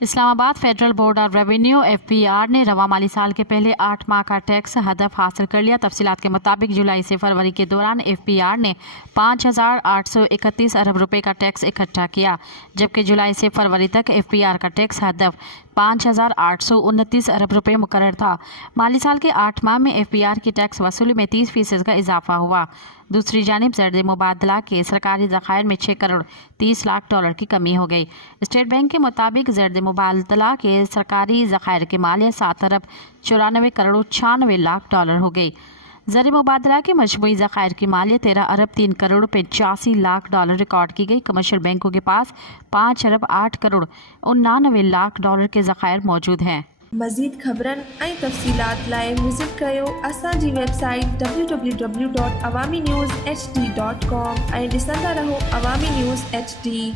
Islamabad federal board of revenue FBR ने रवा माली साल के पहले 8 माह का टैक्स हदफ हासिल कर लिया। तफसीलात के मुताबिक जुलाई से फरवरी के दौरान FBR ने 5,831 अरब रुपए का टैक्स इकट्ठा किया, जबकि जुलाई से फरवरी तक FBR का टैक्स हदफ 5,829 अरब रुपए मुकर्रर था। माली साल के 8 माह में FBR की टैक्स वसूली में 30% का इजाफा हुआ। दूसरी जानिब ज़र्द मुबादला के सरकारी ज़खायर में 6 करोड़ 30 लाख डॉलर की कमी हो गई। स्टेट बैंक के मुताबिक ज़र्द मुबादला के सरकारी ज़खायर की मालियत 7 अरब 94 करोड़ 96 लाख डॉलर हो गई। ज़र मुबादला के मजमूई ज़खायर की मालियत 13 अरब 3 करोड़ 85 लाख डॉलर रिकॉर्ड की गई। कमर्शियल बैंकों के पास 5 अरब 8 करोड़ 89 लाख डॉलर के ज़खायर मौजूद हैं। मज़ीद ख़बरन ऐं तफ़सीलात लाइ विज़िट कयो असांजी वेबसाइट www.awamiNewsHD.com ऐं ॾिसंदा रहो अवामी न्यूज़ HD।